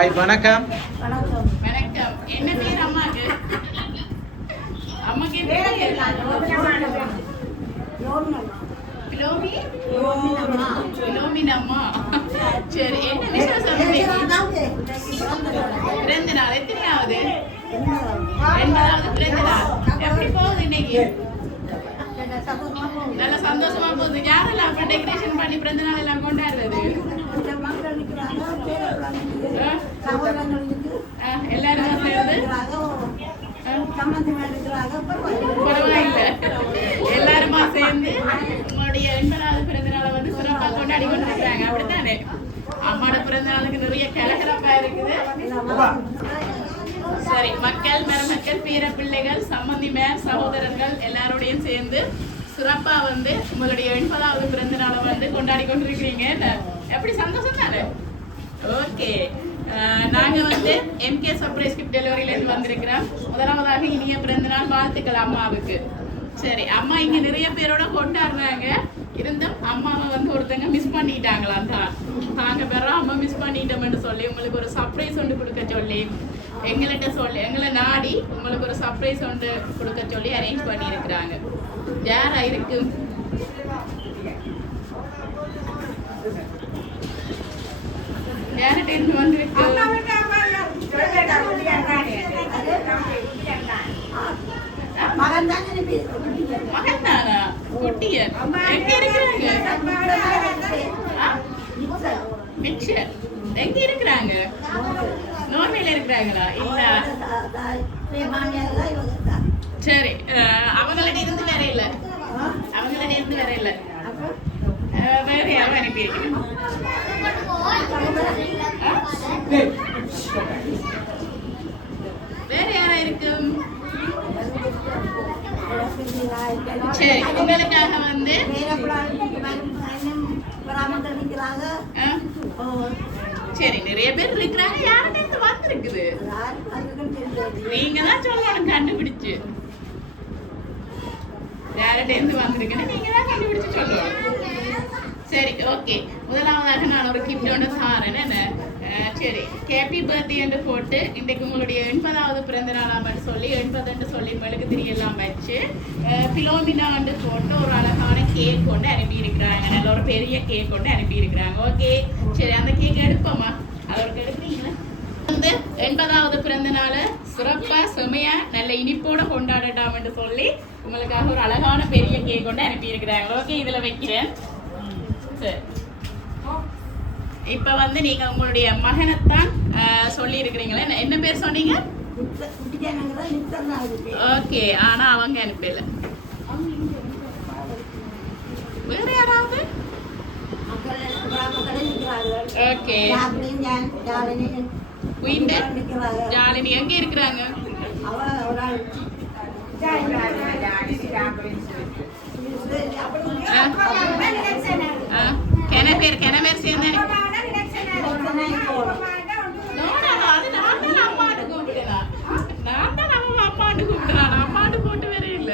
Hi வணக்கம். வணக்கம். என்ன பேர் அம்மாக்கு? அம்மாக்கு பிலோமினம்மா. சரி, என்ன விசேஷம் இன்னைக்கு? பிறந்த நாள் எத்தனையாவது? 2வது பிறந்த நாள். எப்படி போகுது இன்னைக்கு? நல்ல சந்தோஷமா போகுது. யாரெல்லாம் அப்ப டெக்கரேஷன் பண்ணி பிறந்த நாள் எல்லாம் கொண்டாடுறது? எல்லாரும் சேர்ந்து பரவாயில்ல, எல்லாருமா சேர்ந்து உங்களுடைய 80வது பிறந்த நாளை வந்து சிறப்பாக கொண்டாடி கொண்டிருக்கிறாங்க. அப்படித்தானே? அம்மாவோட பிறந்த நாளுக்கு நிறைய கலகலப்பா இருக்குது. சரி, மக்கள், மருமக்கள், பேர பிள்ளைகள், சம்பந்தி மேர், சகோதரர்கள் எல்லாரோடையும் சேர்ந்து சிறப்பா வந்து உங்களுடைய 80வது பிறந்த நாளை வந்து கொண்டாடி கொண்டிருக்கிறீங்க. எப்படி சந்தோஷம் தானே? ஓகே, நாங்க வந்து எம்கே சர்ப்ரைஸ் கிஃப்ட் டெலிவரியில இருந்து வந்திருக்கிறோம். முதலாவதாக இனிய பிறந்த நாள் வாழ்த்துக்கள் அம்மாவுக்கு. சரி, அம்மா இங்க நிறைய பேரோட கொண்டாடுறாங்க. இருந்தும் அம்மாவை வந்து ஒருத்தங்க மிஸ் பண்ணிட்டாங்களாம் தான். நாங்க வேற அம்மா மிஸ் பண்ணிட்டோம்னு சொல்லி உங்களுக்கு ஒரு சர்ப்ரைஸ் ஒன்று கொடுக்க சொல்லி எங்களை நாடி உங்களுக்கு ஒரு சர்ப்ரைஸ் ஒன்று கொடுக்க சொல்லி அரேஞ்ச் பண்ணி இருக்கிறாங்க. யாரா இருக்கு? யார்கிட்ட இருந்து வந்திருக்கு? மகன் தானா? குட்டியர் எங்க இருக்கிறாங்க? மிக்சர் எங்க இருக்கிறாங்க? நோர்வேல இருக்கிறாங்களா? இல்ல, சரி, அவங்களிட இருந்து வேற இல்ல. அவங்களிட இருந்து வேற இல்ல. வேற யாரும் அனுப்பியிருக்கேன். வேற யாரா இருக்கு? சரி, உங்களுக்காக வந்து சரி நிறைய பேர் இருக்கிறாங்க. யார்கிட்ட வந்திருக்குது? நீங்க தான் சொல்லணும் கண்டுபிடிச்சு. யார்கிட்ட இருந்து வந்திருக்குன்னு நீங்க தான் கண்டுபிடிச்சு சொல்லணும். சரி, ஓகே. முதலாவதாக நான் ஒரு கிஃப்ட் ஒன்று சாரேன். என்ன? சரி, ஹேப்பி பர்த்டே என்று போட்டு இன்றைக்கு உங்களுடைய 80வது பிறந்த நாளாமன்னு சொல்லி 80 சொல்லி மெழுகு திரியெல்லாம் வச்சு பிலோமினா என்று போட்டு ஒரு அழகான கேக் கொண்டு அனுப்பி இருக்கிறாங்க. நல்ல ஒரு பெரிய கேக் கொண்டு அனுப்பி இருக்கிறாங்க. ஓகே, சரி, அந்த கேக் எடுப்போமா? அதோட எடுக்கிறீங்களா? வந்து 80வது பிறந்த நாளை சிறப்பா செமையா நல்ல இனிப்போட கொண்டாடட்டாம் என்று சொல்லி உங்களுக்காக ஒரு அழகான பெரிய கேக் கொண்டு அனுப்பி இருக்கிறாங்க. ஓகே, இதுல வைக்கிறேன். சரி, இப்ப வந்து நீங்க உங்களுடைய மகனைத்தான் சொல்லி இருக்கிறீங்களா? என்ன பேர் சொன்னீங்க? ஓகே, ஆனா அவங்க அனுப்பல. வேற யாராவது? ஓகே, ஜாலினி எங்க இருக்கிறாங்க? கெனமேர் சேர்ந்து அம்மாட்டு போட்டு வேற இல்ல.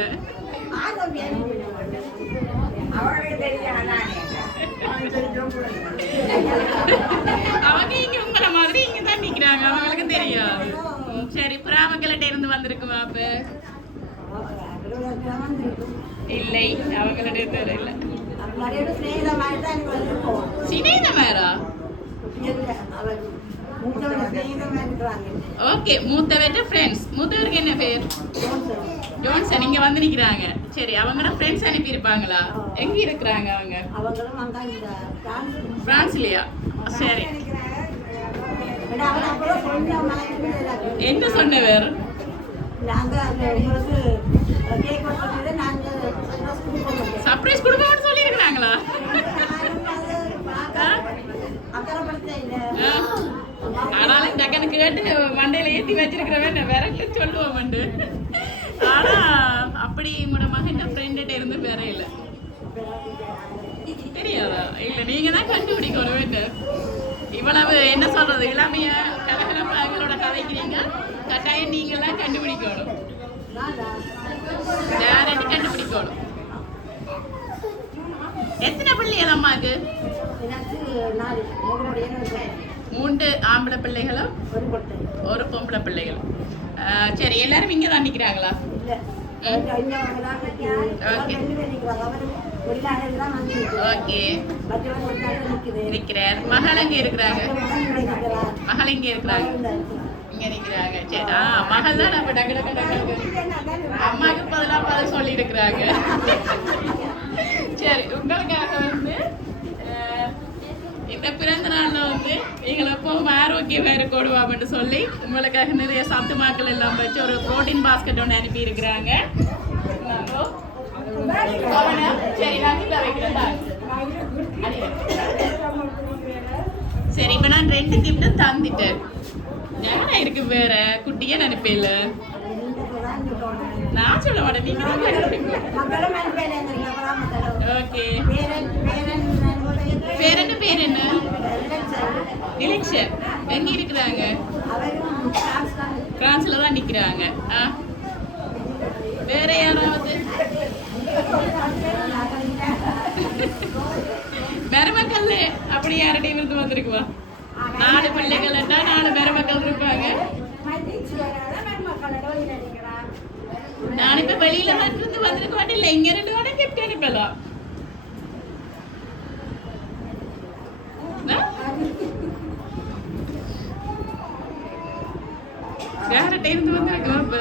அவங்க இங்க உங்கள மாதிரி இங்கதான் நிக்கிறாங்க. அவங்களுக்கு தெரியாது. சரி, பிராமக்கள்கிட்ட இருந்து வந்திருக்குமா? அப்ப இல்லை, அவங்கள்ட்ட இல்ல. சினேதமேரா? Okay, மூத்தவர்கிட்ட friends. மூத்தவருக்கு என்ன பேர்? ஜோன்சன். இங்க வந்து நிக்கிறாங்க. சரி, அவங்களோட ஃப்ரெண்ட்ஸ் அனுப்பி இருப்பாங்களா? எங்க இருக்கிறாங்க அவங்க? பிரான்ஸ்லயா? சரி, என்ன சொன்னவர்? சர்ப்ரைஸ் கொடுப்போம்னு சொல்லி இருக்கிறாங்களா? ஆனாலும் டக்குனு கேட்டு மண்டையில ஏற்றி வச்சிருக்கிறவன் விரட்டு சொல்லுவோம் மண்டு. ஆனா அப்படி உங்களோட மகன் ஃப்ரெண்ட்ட இருந்து வேற இல்லை. தெரியாதா? இல்ல, நீங்க தான் கண்டுபிடிக்கணும். வேண்டாம், இவ்வளவு என்ன சொல்றது, இளமைய கலகலப்பா எங்களோட கதைக்கிறீங்க. கட்டாயம் நீங்களாம் கண்டுபிடிக்கணும். டேரக்ட் கண்டுபிடிக்கணும். எத்தனை பிள்ளைகள் அம்மாக்கு? 3 ஆம்பளை பிள்ளைகளும் ஒரு பொம்பளை பிள்ளைகளும். சரி, எல்லாரும் இங்கே தான் நிற்கிறாங்களா? ஓகே, நிற்கிறார். மகள் எங்கே இருக்கிறாங்க? மகள் இங்கே இருக்கிறாங்க, இங்கே நிற்கிறாங்க. சரி, மகள் தான் நம்ம டக்கு டக்கு டக்கு அம்மாவுக்கு பதிலாக சொல்லி இருக்கிறாங்க. சரி, உங்களுக்காக வந்து இந்த பிறந்த நாள்ல வந்து எங்களை எப்பவும் ஆரோக்கியம் வேறு கொடுவான்னு சொல்லி உங்களுக்காக நிறைய சத்துமாக்கள் எல்லாம் வச்சு ஒரு ப்ரோட்டீன் பாஸ்கெட் ஒன்று அனுப்பி இருக்கிறாங்க. சரி, நான் கிட்ட வைக்கிறேன். சரி, இப்ப நான் 2 கிஃப்ட் தந்துட்டேன். யாரா இருக்கு வேற குட்டியே நினைப்பேல? நான் சொல்ல மாட்டேன், நீங்க தான் கண்டுபிடிங்க. ஓகே, பேர் என்ன? பேர் என்ன? நிலக்ஷன். எங்க இருக்கிறாங்க? பிரான்ஸ்ல தான் நிக்கிறாங்க. வேற யாராவது? மருமக்கள் அப்படி யார்கிட்டையும் இருந்து வந்திருக்குவா? 4 பிள்ளைகள் 4 மருமக்கள் இருப்பாங்க. நான் இப்ப வெளியில இருந்து வந்திருக்க மாட்டேன். இல்ல, இங்க 2 வாரம் கிஃப்ட் அனுப்பலாம். யார்கிட்ட இருந்து வந்திருக்கோம்? இப்ப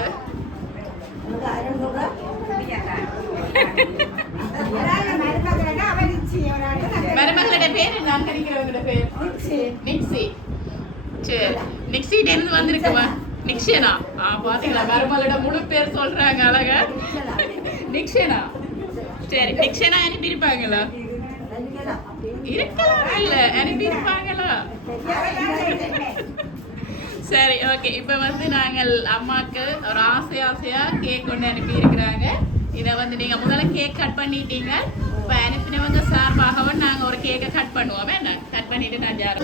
மருமகளோட பேர் என்ன? அங்கடிக்கிறவங்களோட பேர் நிக்ஸி. சரி, நிக்ஸிட்ட இருந்து வந்திருக்குவா? நிக்ஷனா? பாத்தீங்களா, மருமகளோட முழு பேர் சொல்றாங்க அழகா. நிக்ஷனா. சரி, நிக்ஷனா அனுப்பி இருப்பாங்களா? இருக்கலாம், இல்ல அனுப்பி இருப்பாங்களா? சரி, ஓகே. இப்ப வந்து நாங்கள் அம்மாக்கு ஒரு ஆசையா கேக் கொண்டு அனுப்பி இருக்கிறாங்க. இதை வந்து நீங்க முதல்ல கேக் கட் பண்ணிட்டீங்க. இப்ப அனுப்பினவங்க சார்பாகவும் நாங்க ஒரு கேக்கை கட் பண்ணுவோம். என்ன கட் பண்ணிட்டு நான் ஜாரு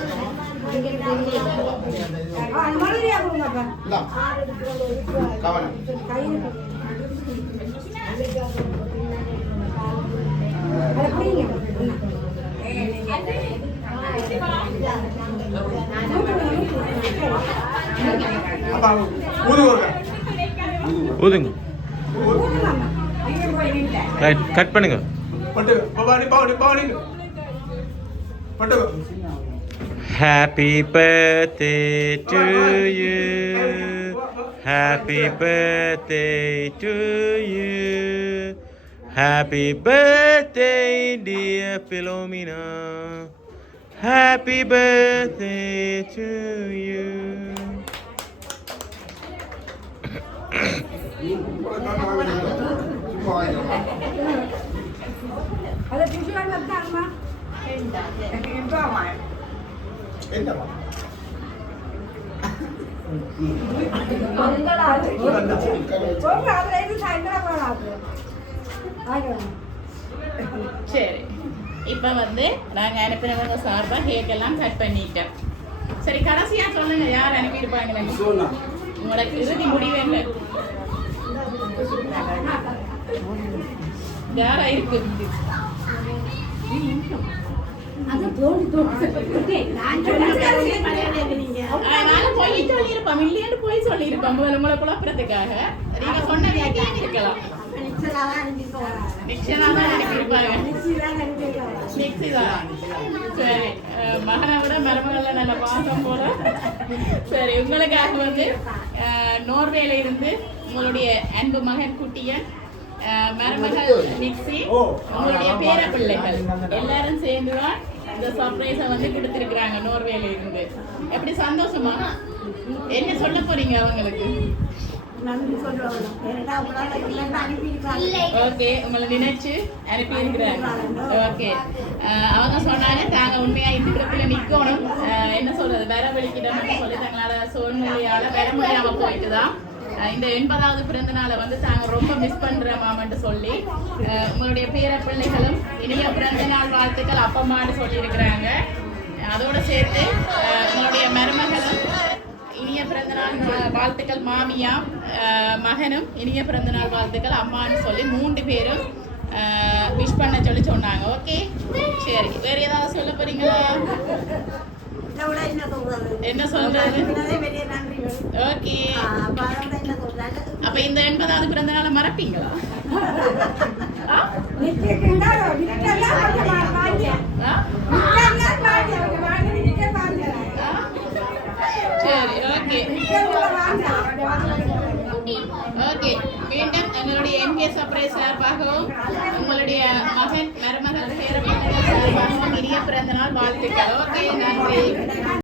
ஊதுங்க, கட் பண்ணுங்க. Happy birthday to you. Happy birthday to you. Happy birthday dear Philomena. Happy birthday to you. ada tujuan tentang mah itu apa itu apa சரி, இப்ப வந்து நாங்க அனுப்பினவங்க சார்பா கேக் எல்லாம் கட் பண்ணிட்டோம். சரி, கடைசியா சொல்லுங்க, யார் அனுப்பியிருப்பாங்க? உங்களுக்கு இறுதி முடிவு என்ன? யாரா இருக்கு? போய் சொல்லியிருப்போம், இல்லையான்னு போய் சொல்லியிருப்போம். உங்களை குழப்பறதுக்காக நீங்க சொன்ன இருக்கலாம். சரி, மகனை விட மருமகள்ல நல்ல பாசம் போல. சரி, உங்களுக்காக வந்து நோர்வேல இருந்து உங்களுடைய அன்பு மகன் குட்டியன், மருமகள் நிக்ஸி, உங்களுடைய பேர பிள்ளைகள் எல்லாரும் சேர்ந்துதான் இந்த சர்ப்ரைஸை வந்து கொடுத்திருக்கிறாங்க நோர்வேல இருந்து. எப்படி சந்தோஷமா? என்ன சொல்ல போறீங்க அவங்களுக்கு? ஓகே, உங்களை நினைச்சு அனுப்பி இருக்கிறாங்க. ஓகே, அவங்க சொன்னாங்க தாங்க உண்மையா இந்த இடத்துல நிக்கணும், என்ன சொல்றது, வர வலிக்கிட்டோம்னு சொல்லி தங்களால சூழ்நிலையால வர முடியாம போயிட்டுதான் இந்த 80வது பிறந்த நாளை வந்து தாங்க ரொம்ப மிஸ் பண்றோமாமன்ட்டு சொல்லி உங்களுடைய பேர பிள்ளைகளும் இனிய பிறந்த நாள் வாழ்த்துக்கள் அப்பம்மான்னு சொல்லி இருக்கிறாங்க. அதோட சேர்த்து உங்களுடைய மருமகளும் இனிய பிறந்தநாள் வாழ்த்துக்கள் மாமியா, மகனும் இனிய பிறந்தநாள் வாழ்த்துக்கள் அம்மான்னு சொல்லி 3 பேரும் விஷ் பண்ண சொல்லி சொன்னாங்க. ஓகே, சரி, வேற ஏதாவது சொல்ல போறீங்களா? இதை விட என்ன சொல்றது? என்ன சொல்றது? அதுக்குள்ளதே பெரிய நன்றிகள். ஓகே. அப்ப அதை விட என்ன சொல்றாங்க? அப்ப இந்த 80வது பிறந்த நாளை மறப்பீங்களா? ஆ? நிச்சயமா, நிச்சயமா கொஞ்சம் வாங்க. ஆ? நிச்சயமா வாங்க, வாங்க, நிச்சயமா வாங்க. ஆ? சரி, ஓகே. நிச்சயமா வாங்க. ஓகே, மீண்டும் எங்களுடைய எம்கே சர்ப்ரைஸ் சார்பாகவும் உங்களுடைய மகன் மருமகள் பேரமகன் சார்பாகவும் இனிய பிறந்த நாள் வாழ்த்துக்கள். ஓகே, நன்றி.